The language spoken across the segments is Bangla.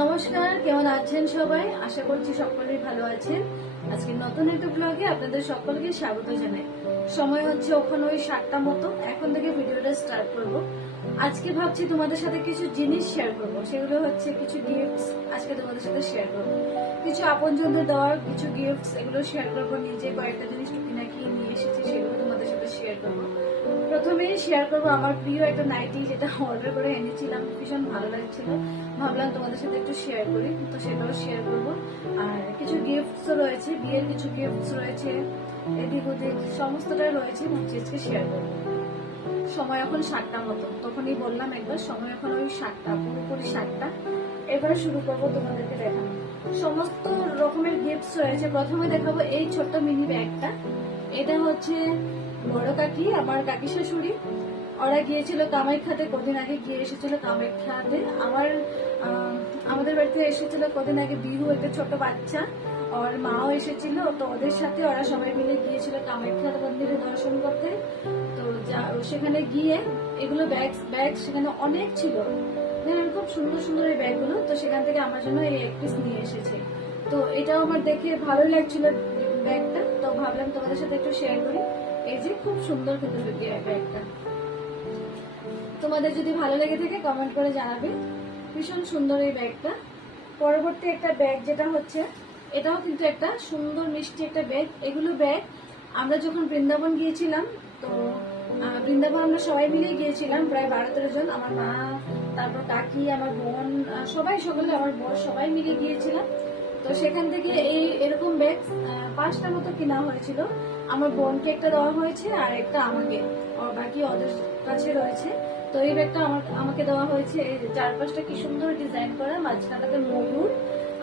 নমস্কার, কেমন আছেন সবাই? আশা করছি সকলেই ভালো আছেন। আজকে নতুন একটা ব্লগে আপনাদের সকলকে স্বাগত জানাই। সময় হচ্ছে ওখানে ওই 7টা মতো। এখন থেকে ভিডিওটা স্টার্ট করব। আজকে ভাবছি তোমাদের সাথে কিছু জিনিস শেয়ার করব। সেগুলো হচ্ছে কিছু গিফটস আজকে তোমাদের সাথে শেয়ার করব। কিছু আপনজনদের দেওয়া কিছু গিফটস, এগুলো শেয়ার করব। নিজে কয়েকটা জিনিস টুকিনাকি নিয়ে এসেছি, সেগুলো তোমাদের সাথে শেয়ার করব। প্রথমেই শেয়ার করবো আমার প্রিয় একটা নাইটি, যেটা অর্ডার করে এনেছিলাম, ভীষণ ভালো লাগছিল। ভাবলাম তোমাদের সাথে একটু শেয়ার করি, তো সেটাও শেয়ার করব। আর কিছু গিফটস রয়েছে, বিয়ের কিছু গিফটস রয়েছে, এদিক ওদিক সমস্তটাই রয়েছে, ভাবছি আজকে শেয়ার করবো। সময় এখন 7টা মতো, তখনই বললাম একবার সময় এখন ওই 7টা, পুরোপুরি 7টা। এবার শুরু করবো তোমাদেরকে দেখানো সমস্ত রকমের গিফটস রয়েছে। প্রথমে দেখাবো এই ছোট্ট মিনি ব্যাগটা। এটা হচ্ছে বড় কাকি, আমার কাকি শাশুড়ি, ওরা গিয়েছিল কামাখ্যাতে, কদিন আগে গিয়ে এসেছিল কামাখ্যাতে। আমাদের বাড়িতে এসেছিল কদিন আগে বিহু, একটা ছোট বাচ্চা, ওর মাও এসেছিল। তো ওদের সাথে ওরা সবাই মিলে গিয়েছিল কামাখ্যা মন্দিরে দর্শন করতে। তো সেখানে গিয়ে এগুলো ব্যাগ সেখানে অনেক ছিল, খুব সুন্দর সুন্দর এই ব্যাগগুলো। তো সেখান থেকে আমার জন্য এই এক পিস নিয়ে এসেছে। তো এটাও আমার দেখে ভালোই লাগছিল ব্যাগটা, তো ভাবলাম তোমাদের সাথে একটু শেয়ার করি। এই যে খুব সুন্দর কিন্তু ব্যাগটা, তোমাদের যদি ভালো লেগে থাকে কমেন্ট করে জানাবে। ভীষণ সুন্দর এই ব্যাগটা। পরবর্তী একটা ব্যাগ যেটা হচ্ছে, এটাও কিন্তু একটা সুন্দর মিষ্টি একটা ব্যাগ। এগুলো ব্যাগ আমরা যখন বৃন্দাবন গিয়েছিলাম, তো বৃন্দাবন আমরা সবাই মিলে গিয়েছিলাম, প্রায় 12-13 জন, আমার মা, তারপর কাকি, আমার বোন, সকলে আমার বর সবাই মিলে গিয়েছিলাম। তো সেখান থেকে এরকম ব্যাগ 5টা মতো কেনা হয়েছিল। আমার বোনকে একটা দেওয়া হয়েছে আর একটা আমাকে, বাকি ওদের কাছে রয়েছে। তো এই ব্যাগটা আমাকে দেওয়া হয়েছে। এই চারপাশটা কি সুন্দর ডিজাইন করা, মাঝখানটাতে ময়ূর।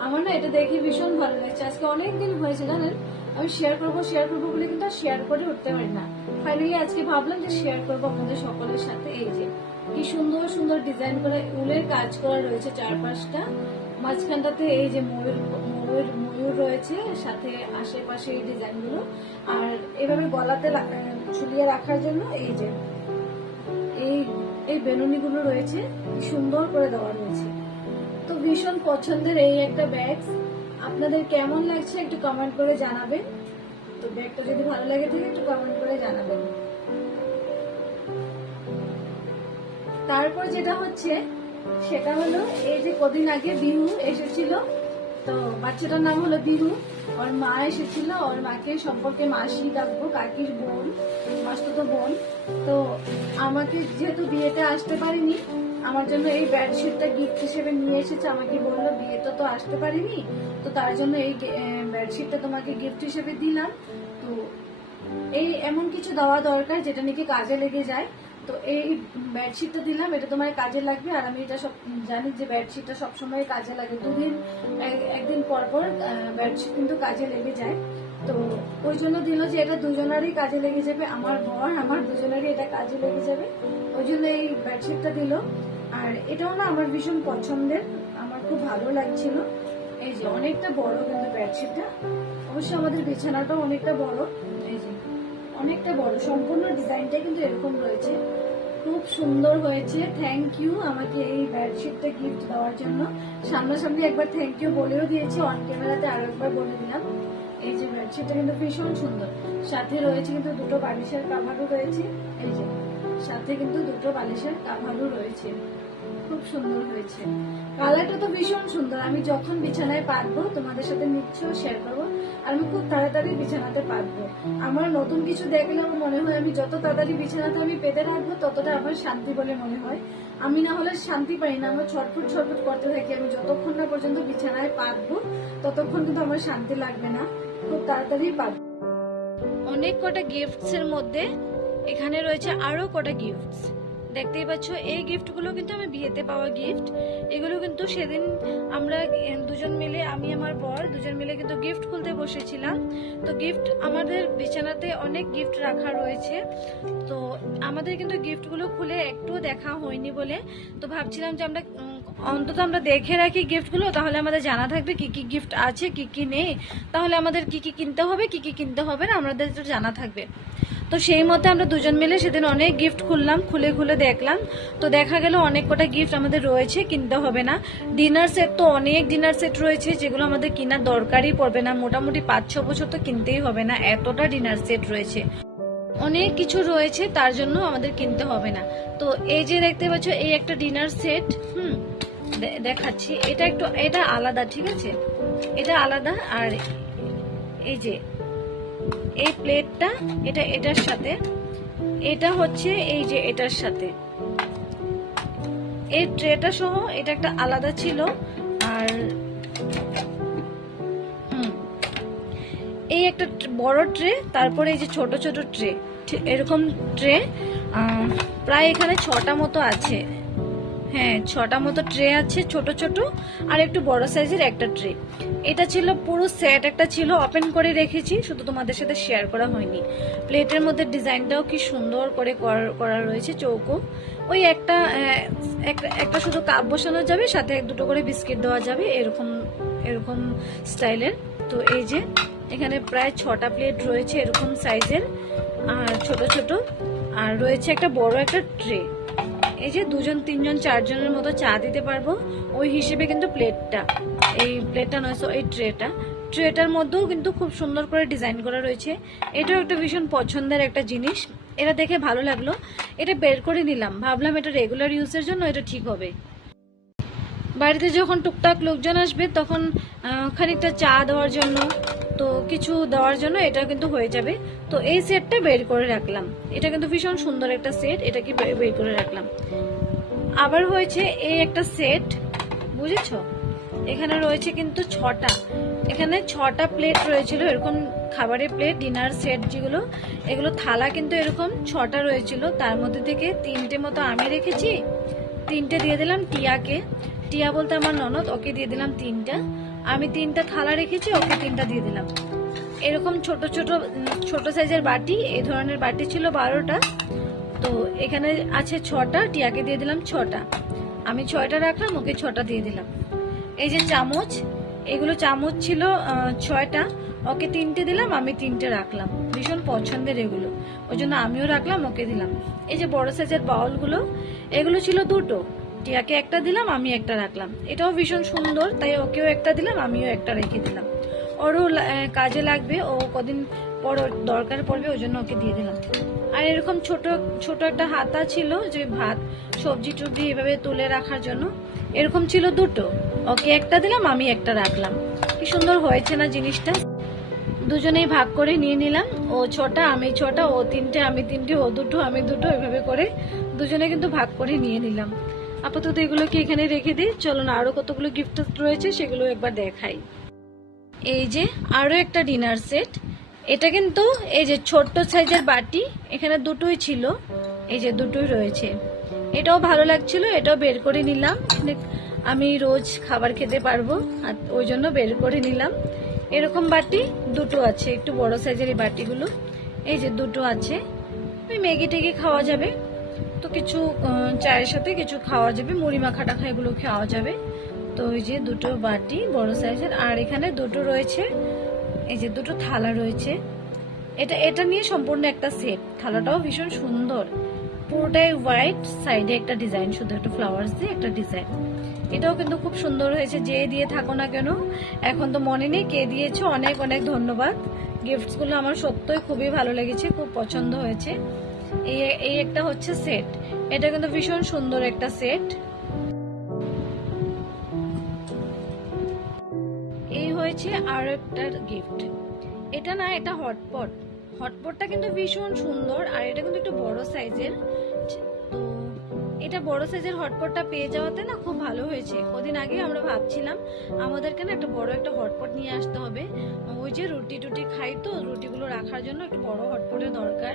আমার না এটা দেখে ভীষণ ভালো লাগছে। আজকে অনেকদিন হয়েছে জানেন, আমি শেয়ার করবো বলে কিন্তু শেয়ার করে উঠতে পারি না। ফাইনালি আজকে ভাবলাম যে শেয়ার করবো আপনাদের সকলের সাথে। এই যে কি সুন্দর সুন্দর ডিজাইন করে উলের কাজ করা রয়েছে চারপাশটা, মাঝখানটাতে এই যে ময়ূর রয়েছে, সাথে আশেপাশে এই ডিজাইনগুলো। আর এভাবে গলাতে ঝুলিয়ে রাখার জন্য এই যে এই বেলুনিগুলো রয়েছে, সুন্দর করে দেওয়া রয়েছে। তো ভীষণ পছন্দের এই একটা ব্যাগ। আপনাদের কেমন লাগছে একটু কমেন্ট করে জানাবেন। তো ব্যাগটা যদি ভালো লাগে থাকে একটু কমেন্ট করে জানাবেন। তারপর যেটা হচ্ছে সেটা হলো, এই যে কদিন আগে বিহু এসেছিল, তো বাচ্চাটার নাম হলো বিহু। ওর মা এসেছিল, ওর মাকে সম্পর্কে মাসি ডাকবো, কাকির বোন, মাসতুতো বোন। তো আমাকে যেহেতু বিয়েতে আসতে পারিনি, আমার জন্য এই বেডশিটটা গিফট হিসেবে নিয়ে এসেছে। আমাকে বললো বিয়েতে তো আসতে পারিনি, তো তার জন্য এই বেডশিটটা তোমাকে গিফট হিসেবে দিলাম। তো এই এমন কিছু দেওয়া দরকার যেটা নাকি কাজে লেগে যায়। তো এই বেডশিটটা দিলাম, এটা তোমার কাজে লাগবে। আর আমি এটা সব জানি যে বেডশিটটা সবসময় কাজে লাগে, একদিন পর পর বেডশিট কিন্তু কাজে লেগে যায়। তো ওই জন্য দিল যে এটা দুজনেরই কাজে লেগে যাবে, আমার বর আমার দুজনেরই এটা কাজে লেগে যাবে, ওই জন্য এই বেডশিটটা দিল। আর এটাও না আমার ভীষণ পছন্দের, আমার খুব ভালো লাগছিল। এই যে অনেকটা বড় কিন্তু বেডশিটটা, অবশ্যই আমাদের বিছানাটাও অনেকটা বড়। এই যে অনেকটা বড়, সম্পূর্ণ ডিজাইনটা কিন্তু এরকম রয়েছে, খুব সুন্দর হয়েছে। থ্যাংক ইউ আমাকে এই বেডশিটটা গিফট দেওয়ার জন্য। সামনাসামনি একবার থ্যাংক ইউ বলেও দিয়েছি, অন ক্যামেরাতে আরো একবার বলে দিলাম। এই যে বেডশিটটা কিন্তু ভীষণ সুন্দর, সাথে রয়েছে কিন্তু দুটো বালিশের কাভারও রয়েছে। এই যে সাথে কিন্তু দুটো বালিশের কাভারও রয়েছে, খুব সুন্দর হয়েছে। কালারটা তো ভীষণ সুন্দর। আমি যখন বিছানায় পাতবো তোমাদের সাথে নিশ্চয়ই শেয়ার করবো। আর আমি খুব তাড়াতাড়ি বিছানাতে পাতবো। আমার নতুন কিছু দেখলেও মনে হয় আমি যত তাড়াতাড়ি বিছানাতে আমি পেতে রাখবো ততটা আমার শান্তি বলে মনে হয়। আমি না হলে শান্তি পাই না, আমার ছটফট করতে থাকি। আমি যতক্ষণ না পর্যন্ত বিছানায় পাতবো ততক্ষণ কিন্তু আমার শান্তি লাগবে না, খুব তাড়াতাড়ি পাতবো। অনেক কটা গিফটস এর মধ্যে এখানে রয়েছে আরো কটা গিফটস, দেখতেই পাচ্ছ। এই গিফটগুলো কিন্তু আমি বিয়েতে পাওয়া গিফট। এগুলো কিন্তু সেদিন আমরা দুজন মিলে, আমি আমার বর দুজন মিলে কিন্তু গিফট খুলতে বসেছিলাম। তো গিফট আমাদের বিছানাতে অনেক গিফট রাখা রয়েছে, তো আমাদের কিন্তু গিফটগুলো খুলে একটু দেখা হয়নি বলে, তো ভাবছিলাম যে অন্তত আমরা দেখে রাখি গিফটগুলো, তাহলে আমাদের জানা থাকবে কি কি গিফট আছে কি কি নেই, তাহলে আমাদের কি কি কিনতে হবে কি কি কিনতে হবে না আমাদের তো জানা থাকবে। তো সেই মতে আমরা দুজন মিলে সেদিন অনেক গিফট খুললাম, খুলে খুলে দেখলাম। তো দেখা গেল অনেক কটা গিফট আমাদের রয়েছে, কিনতে হবে না। ডিনার সেট তো অনেক ডিনার সেট রয়েছে যেগুলো আমাদের কেনার দরকারই পড়বে না, মোটামুটি 5-6 বছর তো কিনতেই হবে না, এতটা ডিনার সেট রয়েছে, অনেক কিছু রয়েছে, তার জন্য আমাদের কিনতে হবে না। তো এই যে দেখতে পাচ্ছ এই একটা ডিনার সেট, দেখাচ্ছি, এটা আলাদা, ঠিক আছে, এটা আলাদা। আর এই যে এই প্লেটটা এটার সাথে, এটা হচ্ছে এই যে এটার সাথে, এই ট্রেটা সহ এটা একটা আলাদা ছিল। আর এই একটা বড় ট্রে, তারপরে এই যে ছোট ছোট ট্রে, এরকম ট্রে প্রায় এখানে 6টা মতো আছে। হ্যাঁ, 6টা মতো ট্রে আছে, ছোট ছোট, আর একটু বড় সাইজের একটা ট্রে। এটা ছিল পুরো সেট একটা ছিল, ওপেন করে রেখেছি, শুধু তোমাদের সাথে শেয়ার করা হয়নি। প্লেটের মধ্যে ডিজাইনটাও কি সুন্দর করে করা রয়েছে, চৌকো। ওই একটা শুধু কাপ বসানো যাবে, সাথে 1-2টো করে বিস্কিট দেওয়া যাবে, এরকম স্টাইলের। তো এই যে এখানে প্রায় 6টা প্লেট রয়েছে এরকম সাইজের, আর ছোট ছোট, আর রয়েছে একটা বড় একটা ট্রে। এই যে 2জন 3জন 4জনের মতো চা দিতে পারবো, ওই হিসেবে কিন্তু এই প্লেটটা নয়, এই ট্রেটার মধ্যেও কিন্তু খুব সুন্দর করে ডিজাইন করা রয়েছে। এটাও একটা ভীষণ পছন্দের একটা জিনিস, এটা দেখে ভালো লাগলো, এটা বের করে নিলাম, ভাবলাম এটা রেগুলার ইউজের জন্য এটা ঠিক হবে। বাড়িতে যখন টুকটাক লোকজন আসবে তখন খানিকটা চা দেওয়ার জন্য, তো কিছু দেওয়ার জন্য এটা কিন্তু হয়ে যাবে। তো এই সেটটা বের করে রাখলাম, এটা কিন্তু ভীষণ সুন্দর একটা সেট, এটা কি বের করে রাখলাম। আবার হয়েছে এই একটা সেট, বুঝেছো, এখানে রয়েছে কিন্তু 6টা, এখানে 6টা প্লেট রয়েছিল এরকম খাবারের প্লেট, ডিনার সেট যেগুলো, এগুলো থালা কিন্তু এরকম 6টা রয়েছিল। তার মধ্যে থেকে 3টে মতো আমি রেখেছি, 3টে দিয়ে দিলাম টিয়াকে, টিয়া বলতে আমার ননদ, ওকে দিয়ে দিলাম 3টা। আমি 3টা থালা রেখেছি, ওকে 3টা দিয়ে দিলাম। এরকম ছোট সাইজের বাটি, এই ধরনের বাটি ছিল 12টা। তো এখানে আছে 6টা, টিয়াকে দিয়ে দিলাম 6টা, আমি 6টা রাখলাম, ওকে 6টা দিয়ে দিলাম। এই যে চামচ, এগুলো চামচ ছিল 6টা, ওকে 3টে দিলাম, আমি 3টে রাখলাম, ভীষণ পছন্দের এগুলো, ওই জন্য আমিও রাখলাম, ওকে দিলাম। এই যে বড় সাইজের বাউলগুলো, এগুলো ছিল 2টো, টিয়াকে একটা দিলাম, আমি একটা রাখলাম, এটাও ভীষণ সুন্দর, তাই ওকেও একটা দিলাম, আমিও একটা রেখে দিলাম, ওরও কাজে লাগবে, ও কদিন পর দরকার পড়বে, ওই জন্য ওকে দিয়ে দিলাম। আর এরকম ছোট একটা হাতা ছিল, যে ভাত সবজি টুবজি এভাবে তুলে রাখার জন্য, এরকম ছিল 2টো, ওকে একটা দিলাম, আমি একটা রাখলাম। কি সুন্দর হয়েছে না জিনিসটা, দুজনেই ভাগ করে নিয়ে নিলাম, ও 6টা আমি 6টা, ও 3টে আমি 3টে, ও 2টো আমি 2টো, এভাবে করে দুজনে কিন্তু ভাগ করে নিয়ে নিলাম। আপাতত এগুলোকে এখানে রেখে দিই, চলো না আরো কতগুলো গিফট রয়েছে সেগুলো একবার দেখাই। এই যে আরো একটা ডিনার সেট, এটা কিন্তু এই যে ছোট্ট সাইজের বাটি, এখানে 2টোই ছিল, এই যে 2টোই রয়েছে, এটাও ভালো লাগছিল, এটাও বের করে নিলাম, আমি রোজ খাবার খেতে পারবো, আর ওই জন্য বের করে নিলাম। এরকম বাটি 2টো আছে, একটু বড় সাইজের এই বাটিগুলো, এই যে 2টো আছে, ওই ম্যাগি ট্যাগি খাওয়া যাবে, তো কিছু চায়ের সাথে কিছু খাওয়া যাবে, মুড়ি মাখা টাখা এগুলো খাওয়া যাবে। তো ওই যে 2টো বাটি বড় সাইজের, আর এখানে 2টো রয়েছে, এই যে 2টো থালা রয়েছে, এটা নিয়ে সম্পূর্ণ একটা সেট। থালাটাও ভীষণ সুন্দর, পুরোটাই হোয়াইট, সাইডে একটা ডিজাইন, শুধু একটা ফ্লাওয়ার্স দিয়ে একটা ডিজাইন, এটাও কিন্তু খুব সুন্দর হয়েছে। যে দিয়ে থাকো না কেন, এখন তো মনে নেই কে দিয়েছো, অনেক অনেক ধন্যবাদ। গিফটস গুলো আমার সত্যই খুবই ভালো লেগেছে, খুব পছন্দ হয়েছে। এই একটা হচ্ছে সেট, এটা কিন্তু ভীষণ সুন্দর একটা সেট। এই হয়েছে আর একটা গিফট, এটা না, এটা হটপটটা কিন্তু ভীষণ সুন্দর, আর এটা কিন্তু একটু বড় সাইজের। তো এটা বড় সাইজের হটপটটা পেয়ে যাওয়াতে না খুব ভালো হয়েছে। কদিন আগে আমরা ভাবছিলাম আমাদেরকে না একটা বড় একটা হটপট নিয়ে আসতে হবে, ওই যে রুটি টুটি খাই, তো রুটিগুলো রাখার জন্য একটা বড় হটপটের দরকার,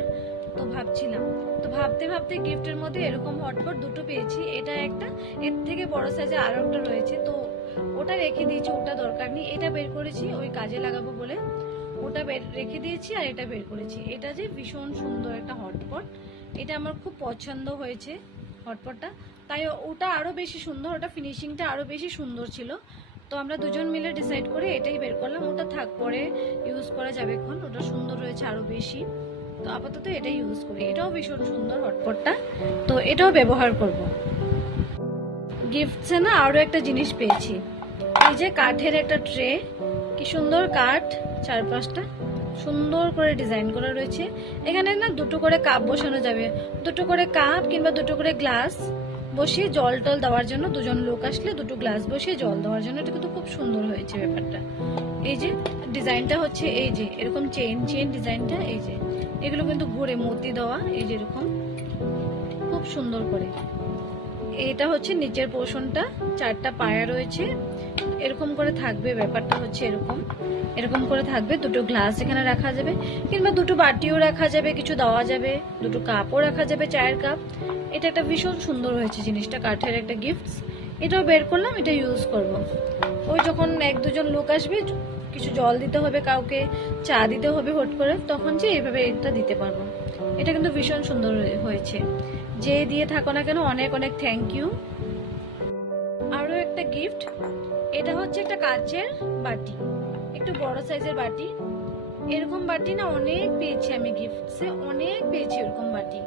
তো ভাবছিলাম। তো ভাবতে ভাবতে গিফটের মধ্যে এরকম হটপট 2টো পেয়েছি, এটা একটা, এর থেকে বড় সাইজের আরো একটা রয়েছে, তো ওটা রেখে দিয়েছি, ওটা দরকার নেই, এটা বের করেছি ওই কাজে লাগাবো বলে, ওটা রেখে দিয়েছি, আর এটা বের করেছি। এটা যে ভীষণ সুন্দর একটা হটপট, এটা আমার খুব পছন্দ হয়েছে হটপটটা, তাই ওটা আরো বেশি সুন্দর, ওটা ফিনিশিংটা আরো বেশি সুন্দর ছিল। তো আমরা দুজন মিলে ডিসাইড করে এটাই বের করলাম, ওটা থাক, পরে ইউজ করা যাবে, এখন ওটা সুন্দর হয়েছে আরো বেশি। তো আপাতত এটা ইউজ করি। এটাও ভীষণ সুন্দর হটপটটা, তো এটাও ব্যবহার করব। গিফটসে না আরো একটা জিনিস পেয়েছি, এই যে কাঠের একটা ট্রে, কি সুন্দর কাঠ, চারপাশটা সুন্দর করে ডিজাইন করা রয়েছে। এখানে না দুটো করে কাপ বসানো যাবে, দুটো করে কাপ কিংবা দুটো করে গ্লাস বসিয়ে জল টল দেওয়ার জন্য, দুজন লোক আসলে দুটো গ্লাস বসিয়ে জল দেওয়ার জন্য। এটা কিন্তু খুব সুন্দর হয়েছে ব্যাপারটা। এই যে ডিজাইনটা হচ্ছে এই যে এরকম চেন চেন ডিজাইনটা, এই যে এগুলো কিন্তু ঘুরে মতি দেওয়া, এই যে এরকম খুব সুন্দর করে। এটা হচ্ছে নিচের পোর্শনটা, চারটা পায়া রয়েছে, এরকম করে থাকবে। ব্যাপারটা হচ্ছে এরকম এরকম করে থাকবে। দুটো গ্লাস এখানে রাখা যাবে কিংবা দুটো বাটিও রাখা যাবে, কিছু দেওয়া যাবে, দুটো কাপও রাখা যাবে, চায়ের কাপ। এটা একটা ভীষণ সুন্দর হয়েছে জিনিসটা, কাঠের একটা গিফটস। এটাও বের করলাম, এটা ইউজ করব। ওই যখন এক দুজন লোক আসবে, কিছু জল দিতে হবে, কাউকে চা দিতে হবে হট করে, তখন যে এইভাবে এটা দিতে পারবো। এটা কিন্তু ভীষণ সুন্দর হয়েছে। যে দিয়ে থাকো না কেন অনেক অনেক থ্যাংক ইউ। আরো একটা গিফট, এটা হচ্ছে একটা কাচের বাটি, একটু বড় সাইজের বাটি। এরকম বাটি না অনেক পেয়েছি আমি গিফটসে, অনেক পেয়েছি এরকম বাটি।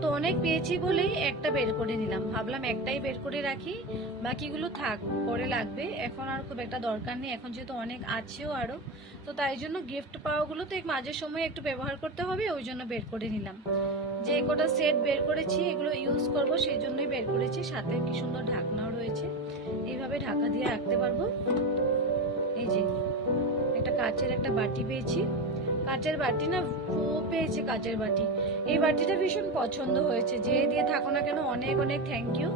তো অনেক পেয়েছি বলেই একটা বের করে নিলাম, ভাবলাম একটাই বের করে রাখি, বাকিগুলো থাক, পরে লাগবে, এখন আর খুব একটা দরকার নেই, এখন যেহেতু অনেক আছেও আরো। তো তাই জন্য গিফট পাওয়াগুলো তো মাঝে সময় একটু ব্যবহার করতে হবে, ওই জন্য বের করে নিলাম। যে কটা সেট বের করেছি এগুলো ইউজ করব, সেই জন্যই বের করেছি। সাথে কি সুন্দর ঢাকনাও রয়েছে, এইভাবে ঢাকা দিয়ে রাখতে পারবো। এই যে একটা কাচের একটা বাটি পেয়েছি, কাচের বাটি না খুব পেয়েছি কাচের বাটি। এই বাটিটা ভীষণ পছন্দ হয়েছে, যে দিয়ে থাকো না কেন অনেক অনেক থ্যাংক ইউ।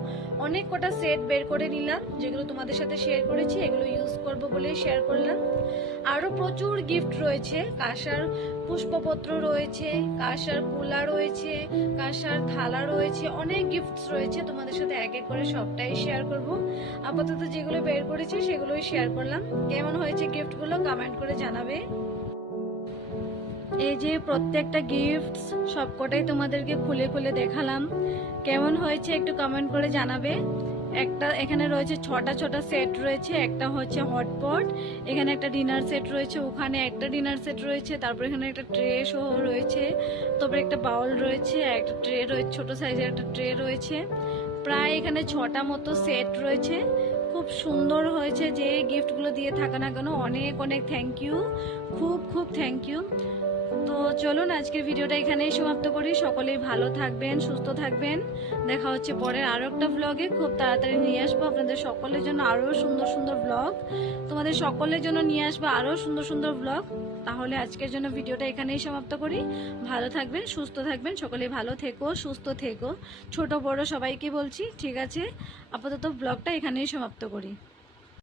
অনেক কটা সেট বের করে নিলাম, যেগুলো তোমাদের সাথে শেয়ার করেছি, এগুলো ইউজ করব বলে শেয়ার করলাম। আরো প্রচুর গিফট রয়েছে, কাঁসার পুষ্পপত্র রয়েছে, কাঁসার কুলা রয়েছে, কাঁসার থালা রয়েছে, অনেক গিফটস রয়েছে। তোমাদের সাথে এক এক করে সবটাই শেয়ার করব। আপাতত যেগুলো বের করেছি সেগুলোই শেয়ার করলাম। কেমন হয়েছে গিফটগুলো কমেন্ট করে জানাবে। এই যে প্রত্যেকটা গিফটস সবকটাই তোমাদেরকে খুলে খুলে দেখালাম, কেমন হয়েছে একটু কমেন্ট করে জানাবে। একটা এখানে রয়েছে ছটা ছটা সেট রয়েছে, একটা হচ্ছে হটপট, এখানে একটা ডিনার সেট রয়েছে, ওখানে একটা ডিনার সেট রয়েছে, তারপর এখানে একটা ট্রে সহ রয়েছে, তারপরে একটা বাউল রয়েছে, একটা ট্রে রয়েছে, ছোট সাইজের একটা ট্রে রয়েছে। প্রায় এখানে ছটা মতো সেট রয়েছে। খুব সুন্দর হয়েছে, যে গিফটগুলো দিয়ে থাকা না কেন অনেক অনেক থ্যাংক ইউ, খুব খুব থ্যাংক ইউ। তো চলুন আজকের ভিডিওটা এখানেই সমাপ্ত করি। সকলেই ভালো থাকবেন, সুস্থ থাকবেন। দেখা হচ্ছে পরের আরো একটা ব্লগে, খুব তাড়াতাড়ি নিয়ে আসবো আপনাদের সকলের জন্য আরো সুন্দর সুন্দর ব্লগ, তোমাদের সকলের জন্য নিয়ে আসবো আরো সুন্দর সুন্দর ব্লগ। তাহলে আজকের জন্য ভিডিওটা এখানেই সমাপ্ত করি। ভালো থাকবেন, সুস্থ থাকবেন, সকলেই ভালো থেকো, সুস্থ থেকো, ছোট বড় সবাইকে বলছি, ঠিক আছে? আপাতত ব্লগটা এখানেই সমাপ্ত করি।